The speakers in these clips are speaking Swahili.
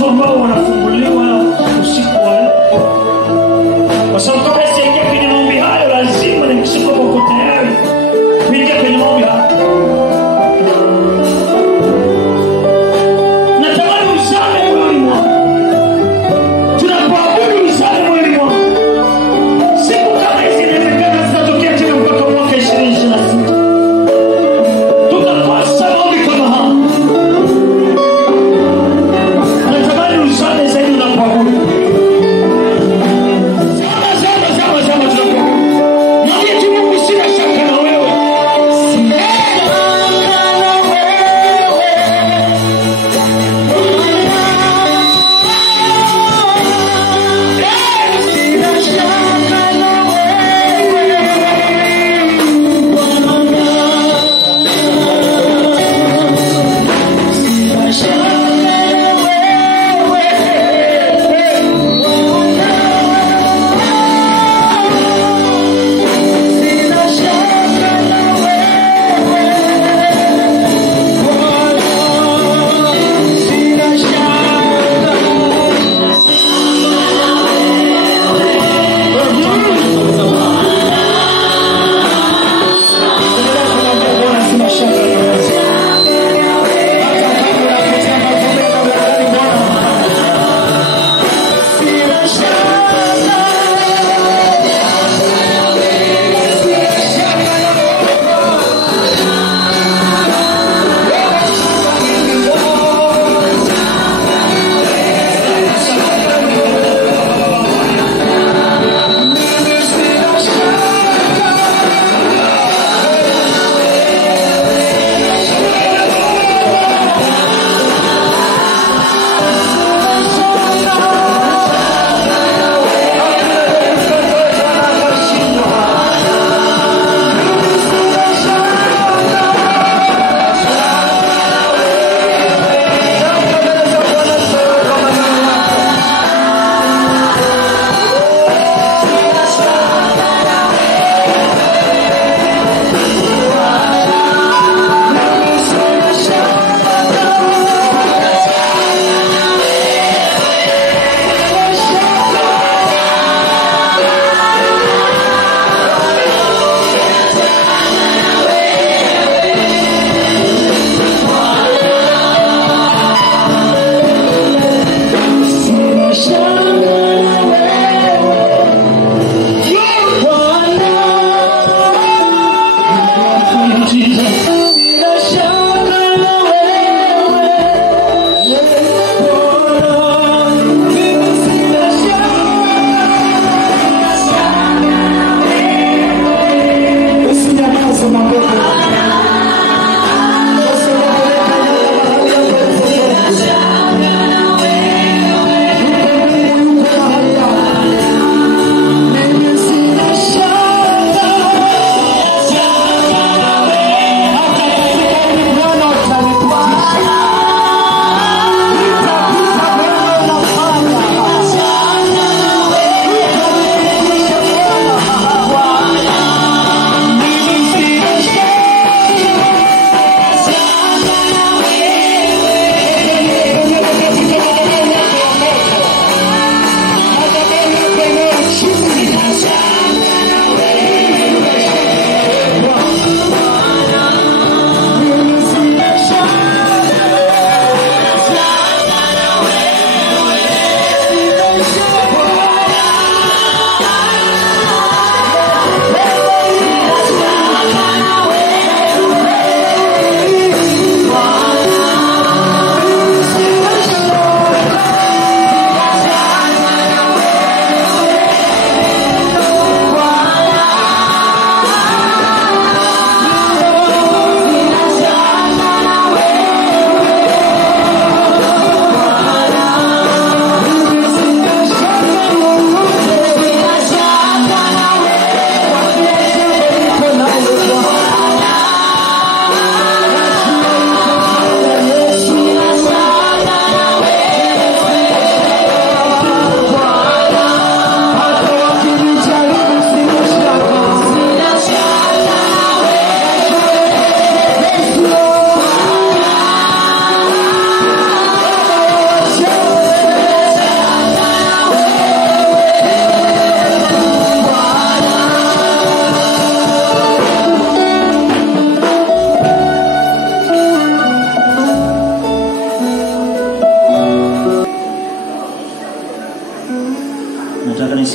watu ambao wanafunguliwa usiku wa leo. Kwa sababu kabla sijaingia kwenye maombi hayo, lazima nikisema uko tayari kuingia kwenye maombi hayo. Natamani uzame moyoni mwangu. Tunapoabudu uzame moyoni mwangu. Siku kama hizi inawezekana zitatokea tena mpaka mwaka 2026. Tukakosa maombi kama haya. Natamani uzame zaidi unapoabudu.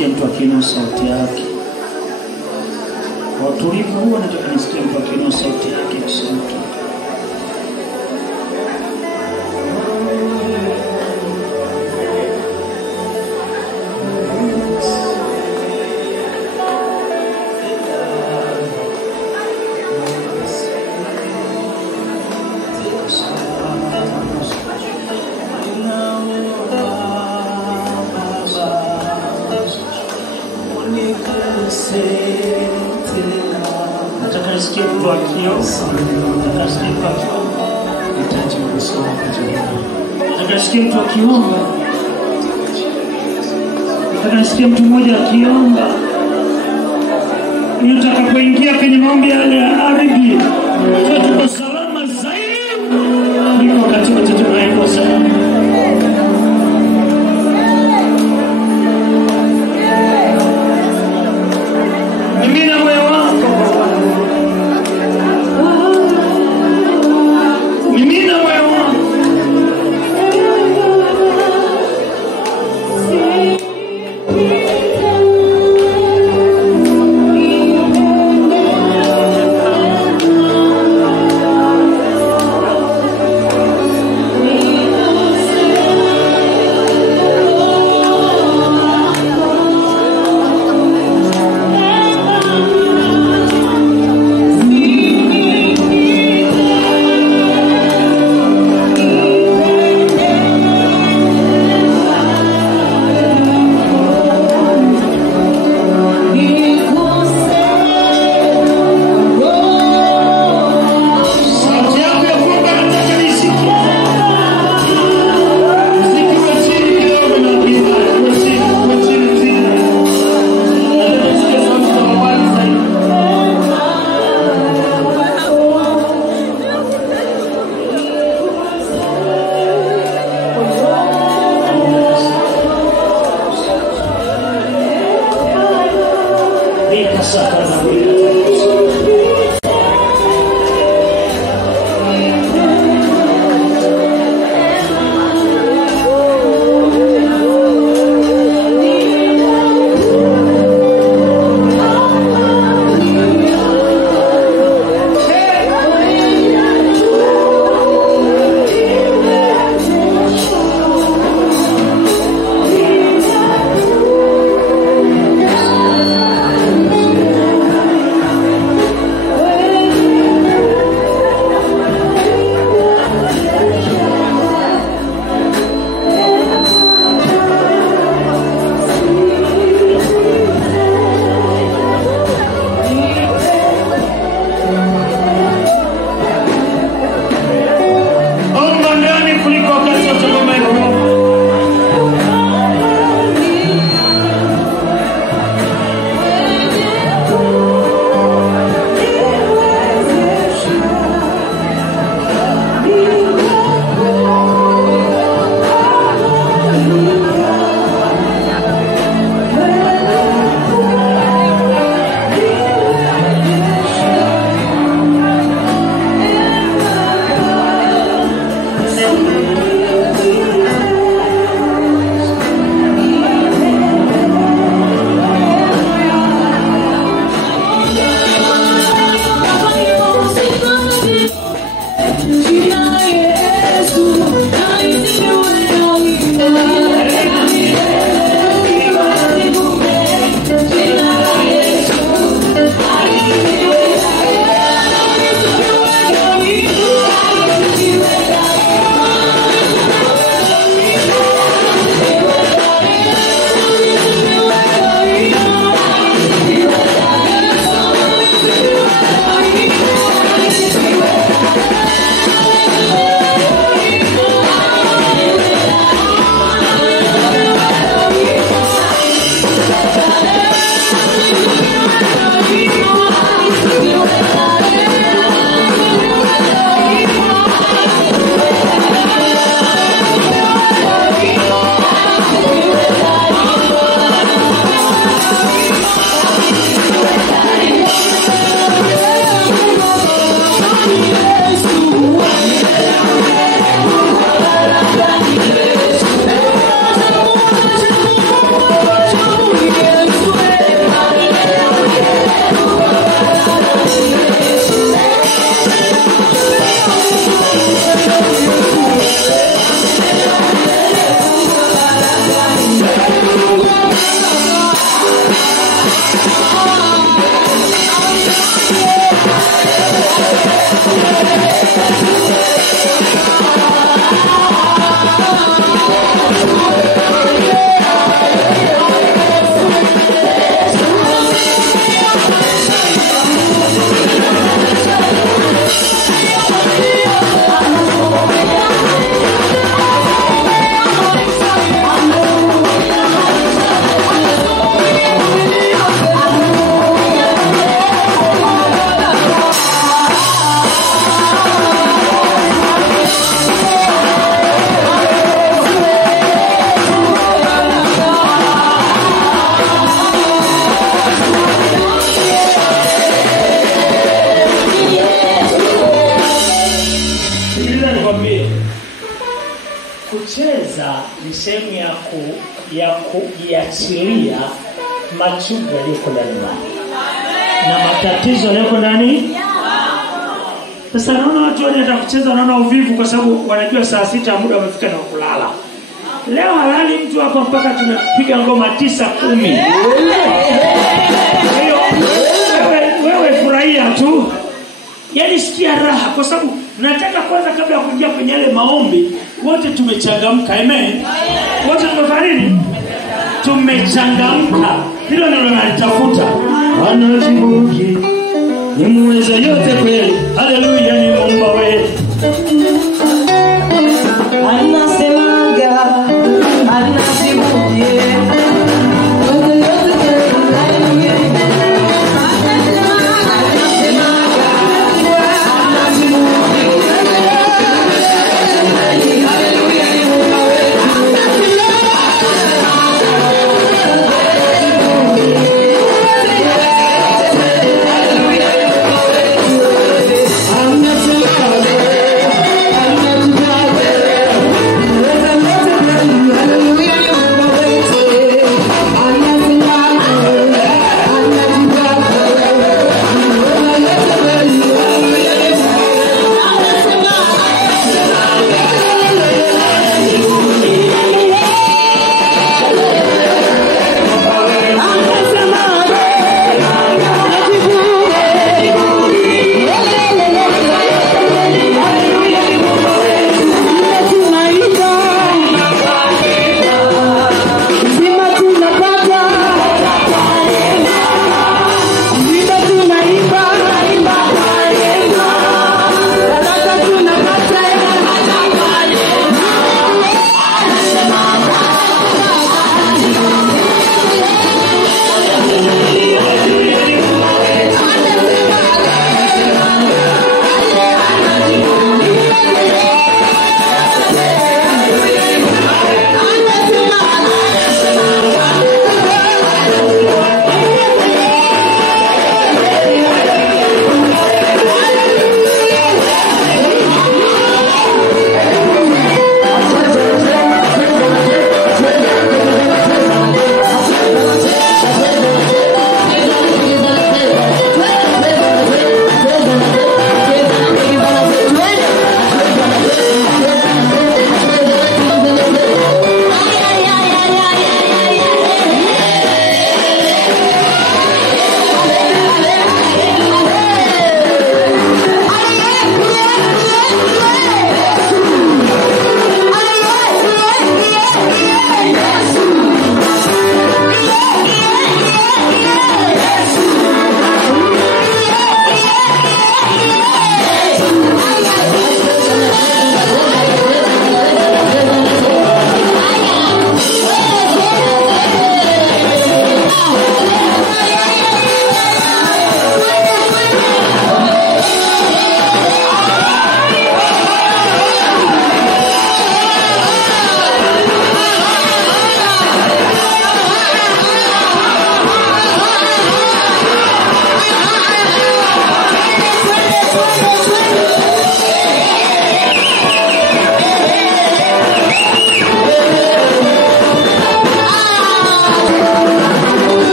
nisikie mtu akiinua sauti yake. Kwa utulivu huo nataka nisikie mtu akiinua sauti yake kusema. Nataka nisikie mtu akiomba. Nataka nisikie mtu akiomba. Nataka nisikie mtu akiomba. Nataka nisikie mtu mmoja akiomba. Ili utakapoingia kwenye maombi ya ardhi, tuko salama zaidi kuliko wakati wote tunaokuwa salama. Kucheza ni sehemu ya kuiachilia machungu yaliyoko ndani na matatizo yaliyoko ndani. Sasa naona watu wanaenda kucheza, wanaona uvivu kwa sababu wanajua saa 6 muda umefika na kulala. Leo halali mtu hapo mpaka tunapiga ngoma 9 10. Wewe furahia tu. Yaani sikia raha kwa sababu nataka kwanza kabla ya kuingia kwenye yale maombi wote tumechangamka. Amen. Wote tumefariki. Tumechangamka. Hilo ndilo nalitafuta. Anajibuki. Ni muweza yote kweli. Haleluya, ni Mungu wewe. Anasemaga, anajibuki. I'm not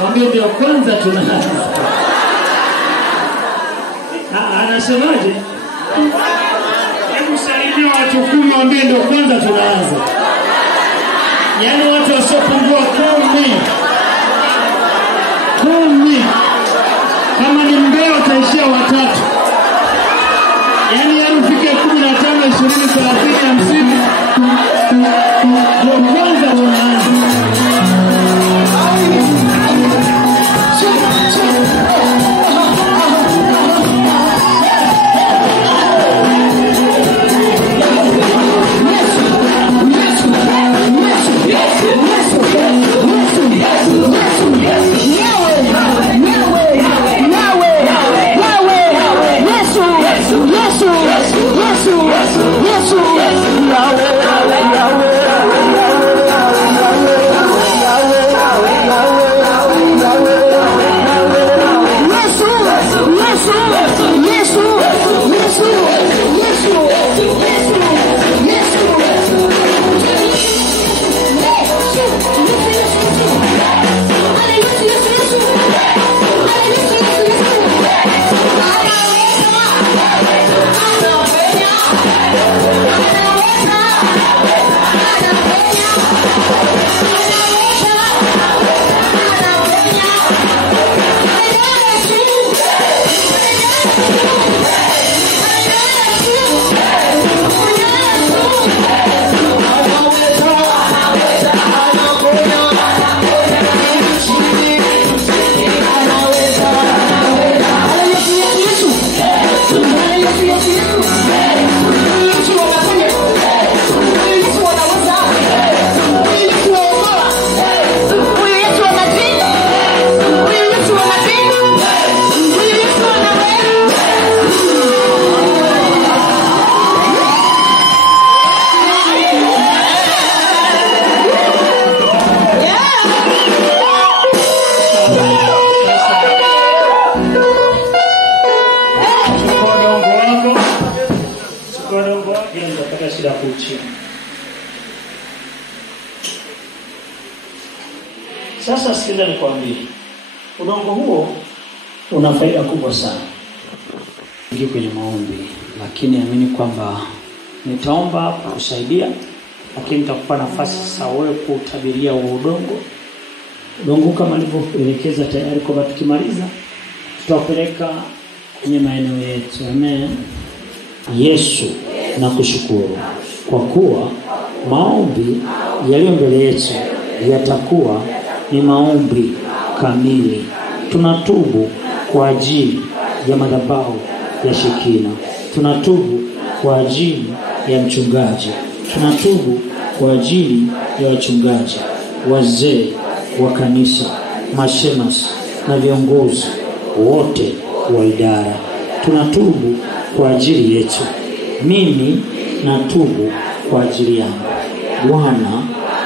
Mwambie ndio kwanza tunaanza. Anasemaje? Hebu salimia watu 10 mwambie ndio kwanza tunaanza. Yaani watu wasiopungua 10. Kama ni mbeo utaishia watatu. Yaani ufike 15, 20, 30, 50. Ndio kwanza tunaanza. Yes, Sasa sikiliza nikwambie. Udongo huo una faida kubwa sana. Ingia kwenye maombi, lakini amini kwamba nitaomba kusaidia, lakini nitakupa nafasi sasa wewe kutabiria udongo. Udongo kama nilivyoelekeza tayari, kwa tukimaliza tutapeleka kwenye maeneo yetu. Amen. Yesu, nakushukuru kwa kuwa maombi yaliyo mbele yetu yatakuwa ni maombi kamili. Tunatubu kwa ajili ya madhabahu ya Shekina. Tunatubu kwa ajili ya mchungaji. Tunatubu kwa ajili ya wachungaji, wazee wa kanisa, mashemasi na viongozi wote wa idara. Tunatubu kwa ajili yetu. Mimi natubu kwa ajili yangu. Bwana,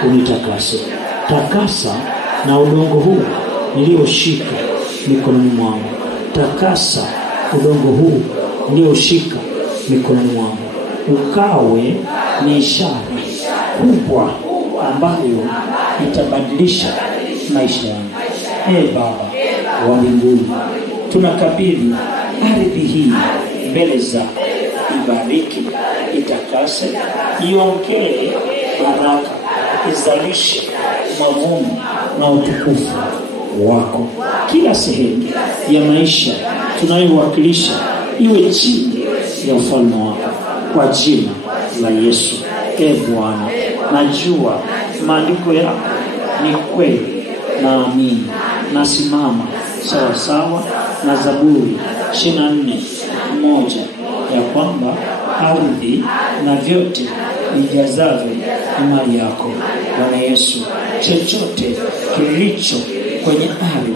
unitakase. Takasa na udongo huu nilioshika mikononi mwangu. Takasa udongo huu nilioshika mikononi mwangu. Ukawe ni ishara kubwa ambayo itabadilisha maisha yangu. Baba wa mbinguni, tunakabidhi ardhi hii mbele zako. Ibariki, itakase, iongee baraka, izalishe mavuno na utukufu wako. Kila sehemu ya maisha tunayowakilisha iwe chini ya ufalme wako, kwa jina la Yesu. Bwana, najua maandiko yako ni kweli na amini. Nasimama sawa sawa na Zaburi 24:1 ya kwamba ardhi na vyote vijazavyo ni mali yako. Bwana Yesu, chochote kilicho kwenye ardhi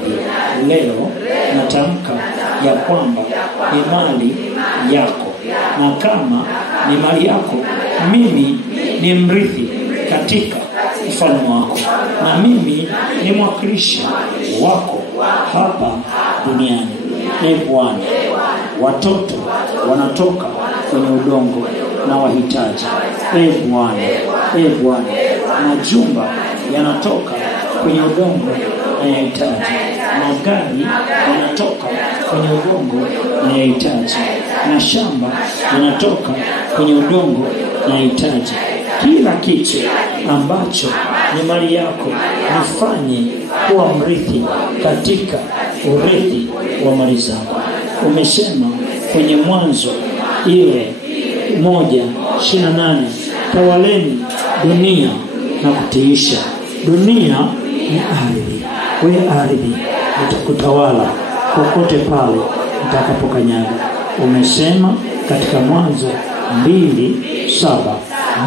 leo natamka ya kwamba ni mali yako, na kama ni mali yako, mimi ni mrithi katika ufalme wako, na mimi ni mwakilishi wako hapa duniani. Bwana, watoto wanatoka kwenye udongo na wahitaji. Bwana, majumba yanatoka kwenye udongo na yahitaji. Magari yanatoka kwenye udongo na yahitaji. Na shamba yanatoka kwenye udongo na yahitaji. Kila kitu ambacho ni mali yako nifanye kuwa mrithi katika urithi wa mali zako. Umesema kwenye Mwanzo 1:28, tawaleni dunia na kutiisha. Dunia ni ardhi. Wewe ardhi, nitakutawala kokote pale nitakapokanyaga. Umesema katika Mwanzo 2:7,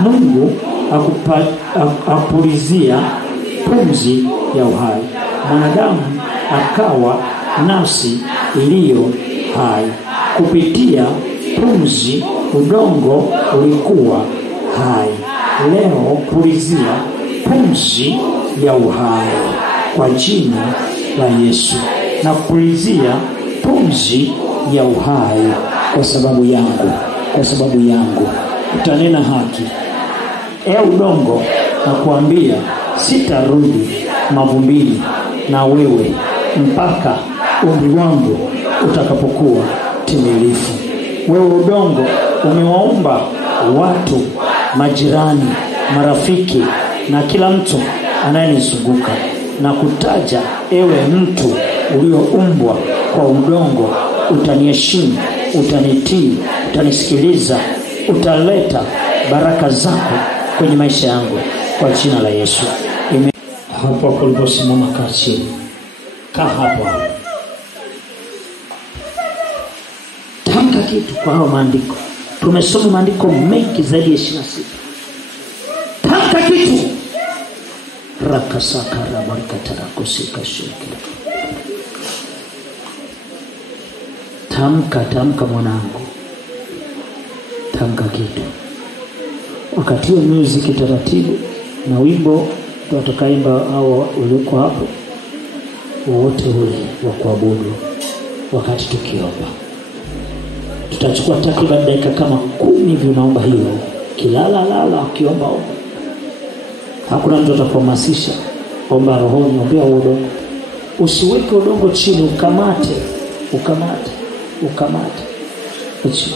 Mungu apulizia pumzi ya uhai, mwanadamu akawa nafsi iliyo hai. Kupitia pumzi udongo ulikuwa hai. Leo pulizia pumzi ya uhai kwa jina la Yesu. Na pulizia pumzi ya uhai kwa sababu yangu. Utanena haki. Udongo, na kuambia sitarudi mavumbini na wewe mpaka umri wangu utakapokuwa timilifu. Wewe udongo, umewaumba watu, majirani, marafiki na kila mtu anayenizunguka, na kutaja ewe mtu ulioumbwa kwa udongo. Utaniheshimu, utanitii, utanisikiliza, utaleta baraka zako kwenye maisha yangu kwa jina la Yesu. Hapo uliposimama kaa chini. Kaa hapo. Tamka kitu kwa hao maandiko. Tumesoma maandiko mengi zaidi ya 26. Tamka kitu. Rakasakara barikatara kusika shirika. Tamka mwanangu. Tamka kitu. Wakati wa music taratibu na wimbo tutakaimba au uliko hapo wote ule wa kuabudu. Wakati tukiomba tutachukua takriban dakika kama 10 hivi, unaomba hiyo kilala ukiomba. Hakuna mtu atakuhamasisha, Omba rohoni, ombea udongo. Usiweke udongo chini, ukamate. Uchi.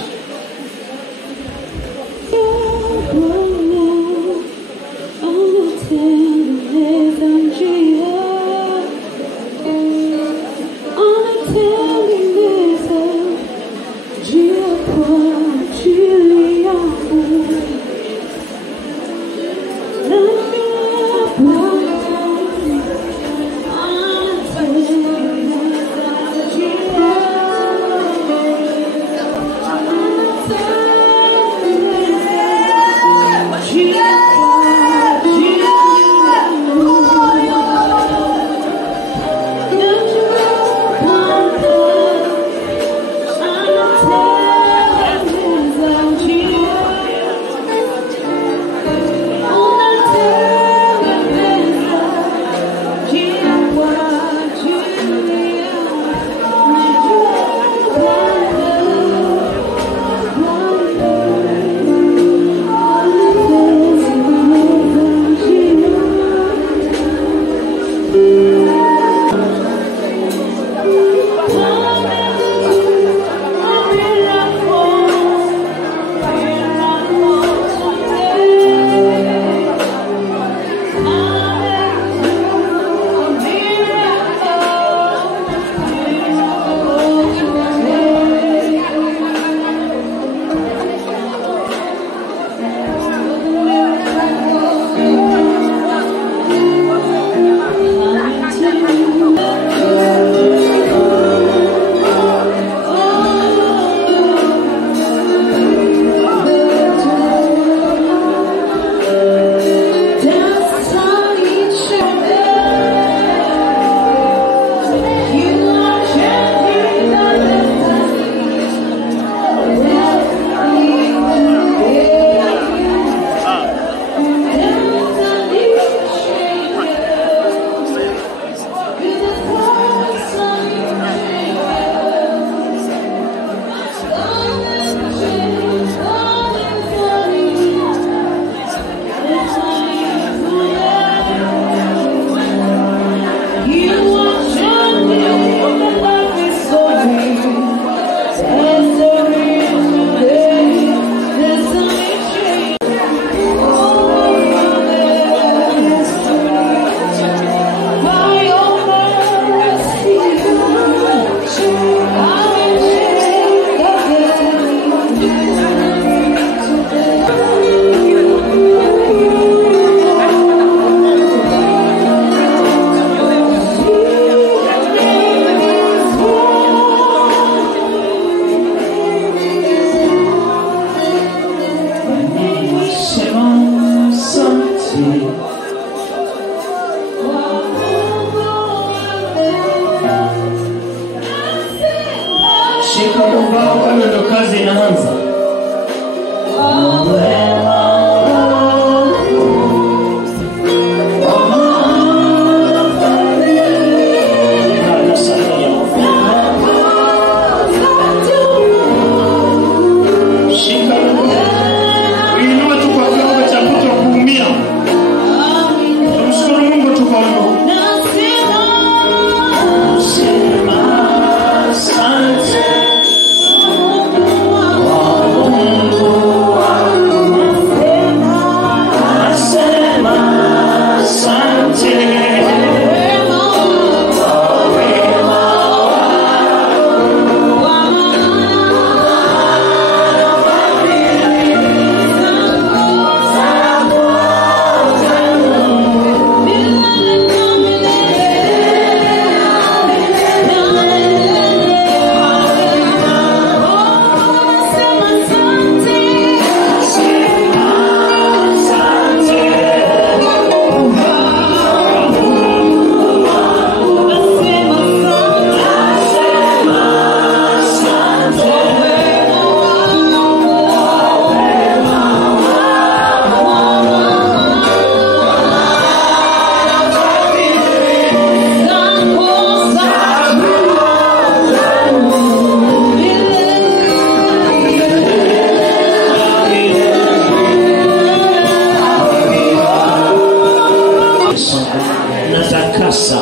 takasa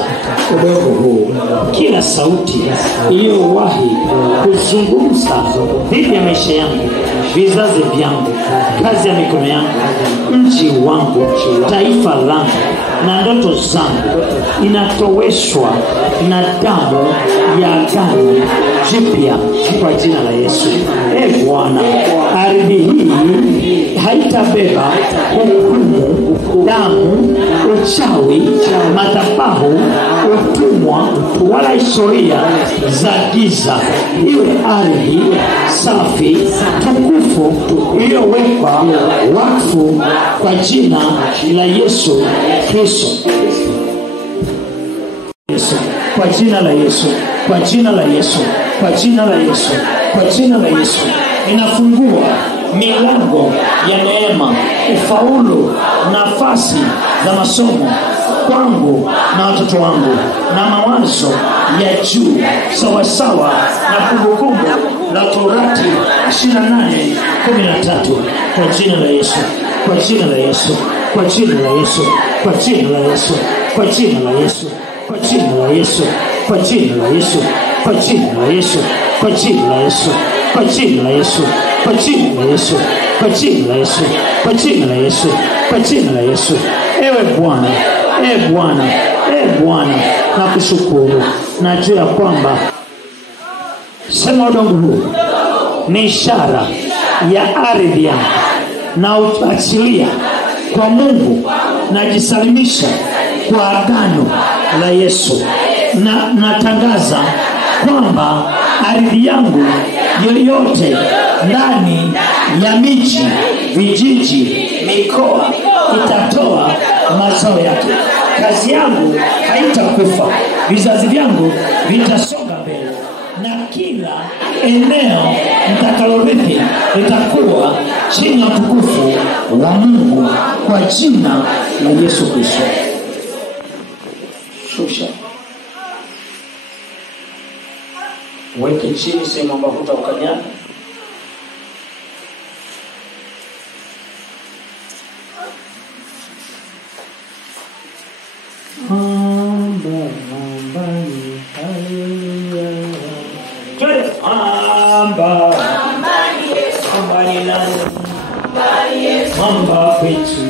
udongo huu. Kila sauti iliyowahi kuzungumza dhidi ya maisha yangu, vizazi vyangu, kazi ya mikono yangu, mji wangu, taifa langu na ndoto zangu, inatoweshwa na damu ya agano jipya kwa jina la Yesu. Bwana, ardhi hii haitabeba hukumu, damu, uchawi, madhabahu, utumwa wala historia za giza. Iwe ardhi safi, tukufu, iliyowekwa wakfu kwa jina la Yesu Kristo. Kwa jina la Yesu, kwa jina la Yesu, kwa jina la Yesu, kwa jina la Yesu, inafungua milango ya neema, ufaulu, nafasi za masomo kwangu na watoto wangu, na mawazo ya juu sawa sawa na kumbukumbu la Torati 28:13. Kwa jina la Yesu, kwa jina la Yesu, kwa jina la Yesu, kwa jina la Yesu, kwa jina la Yesu, kwa jina la Yesu, kwa jina la Yesu, kwa jina la Yesu, kwa jina la Yesu, kwa jina la Yesu, kwa jina la Yesu, kwa jina la Yesu, kwa jina la Yesu, kwa jina la Yesu. Ewe Bwana, ewe Bwana, ewe Bwana, nakushukuru. Najua ya kwamba sema udongo huu ni ishara ya ardhi yangu, na uachilia kwa Mungu, najisalimisha kwa agano la Yesu. Na natangaza kwamba ardhi yangu yoyote ndani ya miji, vijiji, mikoa itatoa mazao yake. Kazi yangu haitakufa, vizazi vyangu vitasonga mbele, na kila eneo mtakalorithi litakuwa chini ya utukufu wa Mungu kwa jina la Yesu Kristo. Shusha. Weke chini sehemu ambapo utakanyaga. Mamba kwetu.